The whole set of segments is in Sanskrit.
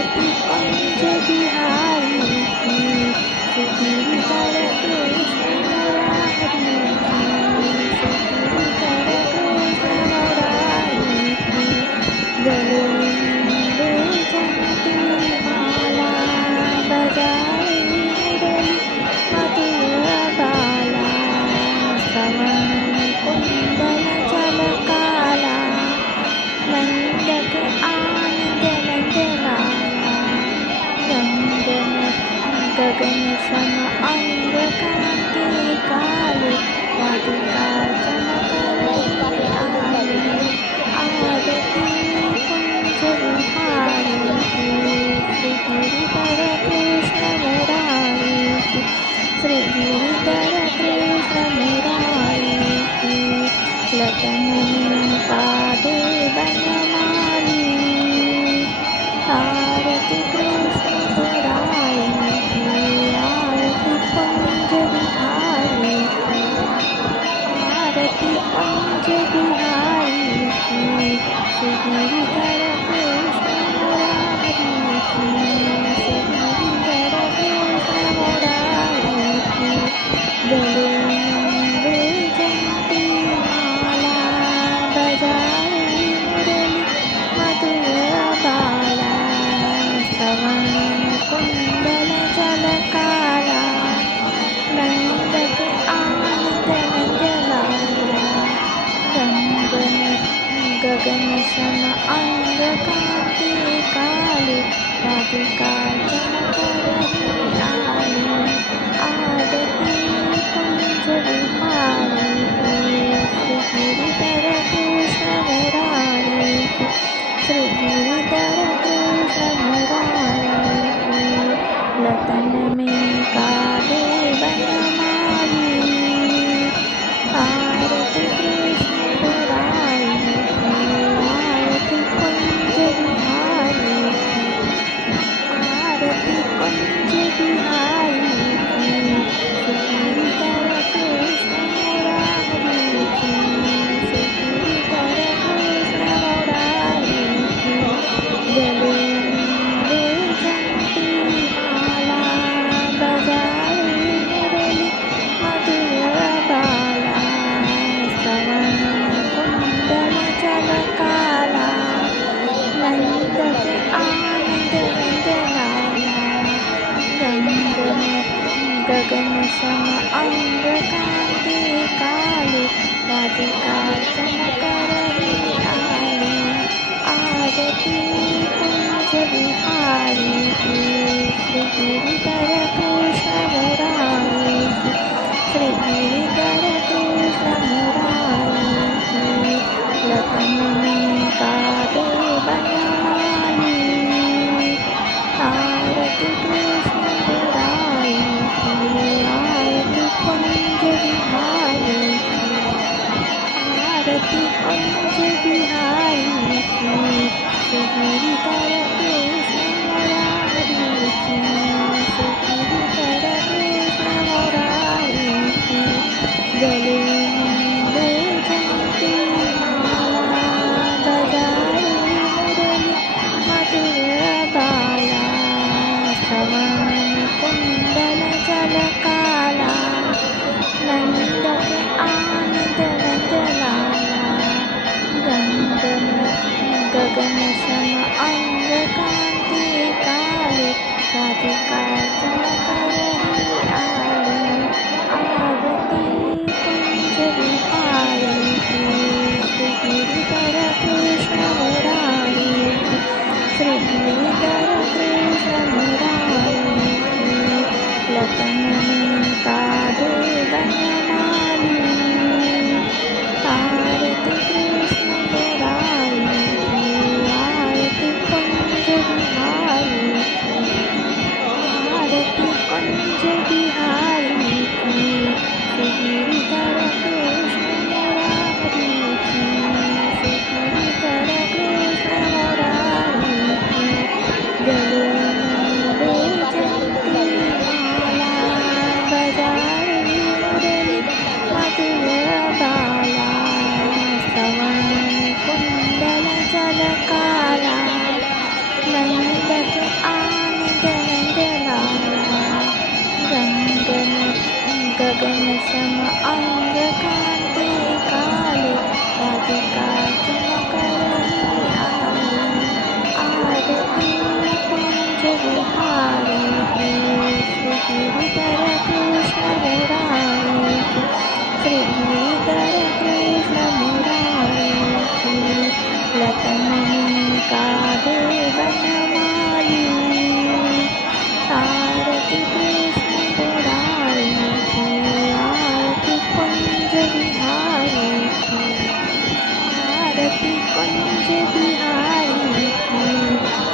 आरती कुंज बिहारी की, गिरिधर कृष्ण मुरारी की, गिरिधर कृष्ण मुरारी की। गले वैजयंती माला, बजाए मुरली मधुर बाला, श्रवण कुंडल झलकाला, नंद के आनंद नंद लाला। गगन सम अंग कांति काले, राधिका चमक रही आली। आरती कुंज बिहारी की, श्री गिरिधर कृष्ण मुरारी की, श्री गिरिधर कृष्ण मुरारी की। लतन में काढ़े बनमाली, आरती कृष्ण मुरारी की, आरती कुंज बिहारी की, आरती कुंज बिहारी की, श्री गिरिधर कृष्ण मुरारी की, श्री गिरिधर कृष्ण मुरारी की। गले वैजयंती माला, बजाए मुरली मधुर बाला, श्रवण कुंडल झलकाला, नंद के आनंद नंद लाला। गगन सम अंग कांति काले, राधिका चमक रही आली। आरती कुंज बिहारी की, श्री गिरिधर कृष्ण मुरारी की, श्री गिरिधर कृष्ण मुरारी की। लतन में काढ़े बनमाली, आरती कृष्ण मुरारी की, आरती कुंज बिहारी की, आरती कुंज बिहारी की, श्री गिरिधर कृष्ण मुरारी की, श्री गिरिधर कृष्ण मुरारी की। गले वैजयंती माला, बजाए मुरली मधुर बाला, श्रवण कुंडल झलकाला, नंद के आनंद नंद लाला। गगन सम अंग कांति काले, राधिका चमक रही आली। आरती कुंज बिहारी की, श्री गिरिधर कृष्ण मुरारी की, श्री गिरिधर कृष्ण मुरारी की। लतन में काढ़े बनमाली, आरती कृष्ण मुरारी की, आरती कुंज बिहारी की, आरती कुंज बिहारी की, श्री गिरिधर कृष्ण मुरारी की, श्री गिरिधर कृष्ण मुरारी की। गले वैजयंती माला, बजाए मुरली मधुर बाला, श्रवण कुंडल झलकाला, नंद के आनंद नंद लाला। गगन सम अंग कांति काले, राधिका चमक रही आली। आरती कुंज बिहारी की, श्री गिरिधर कृष्ण मुरारी की, श्री गिरिधर कृष्ण मुरारी की। लतन में काढ़े बनमाली, आरती कृष्ण मुरारी की, आरती कुंज बिहारी की, आरती गगन सम अंग कांति काले, राधिका चमक रही आली। आरती कुंज विहारी की, श्री गिरिधर कृष्ण मुरारी की, श्री गिरिधर कृष्ण मुरारी की। लतमणि का देवन माली, आरती कृष्ण मुरारी की, आरती कुंज विहारी की, आरती कुंज विहारी की,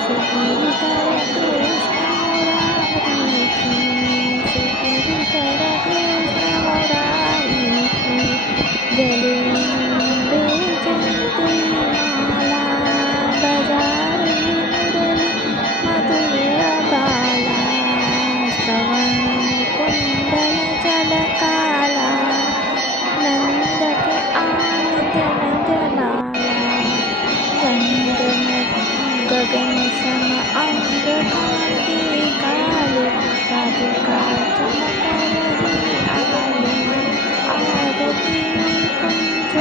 श्री गिरिधर कृष्ण मुरारी की, श्री गिरिधर कृष्ण मुरारी की। गले वैजयंती माला, बजाए मुरली मधुर बाला, श्रवण कुंडल जल काला, नंद के आनंद नंदलाला। गगन सम अंग कांति काले, राधिका चमक रही आली। आरती कुंज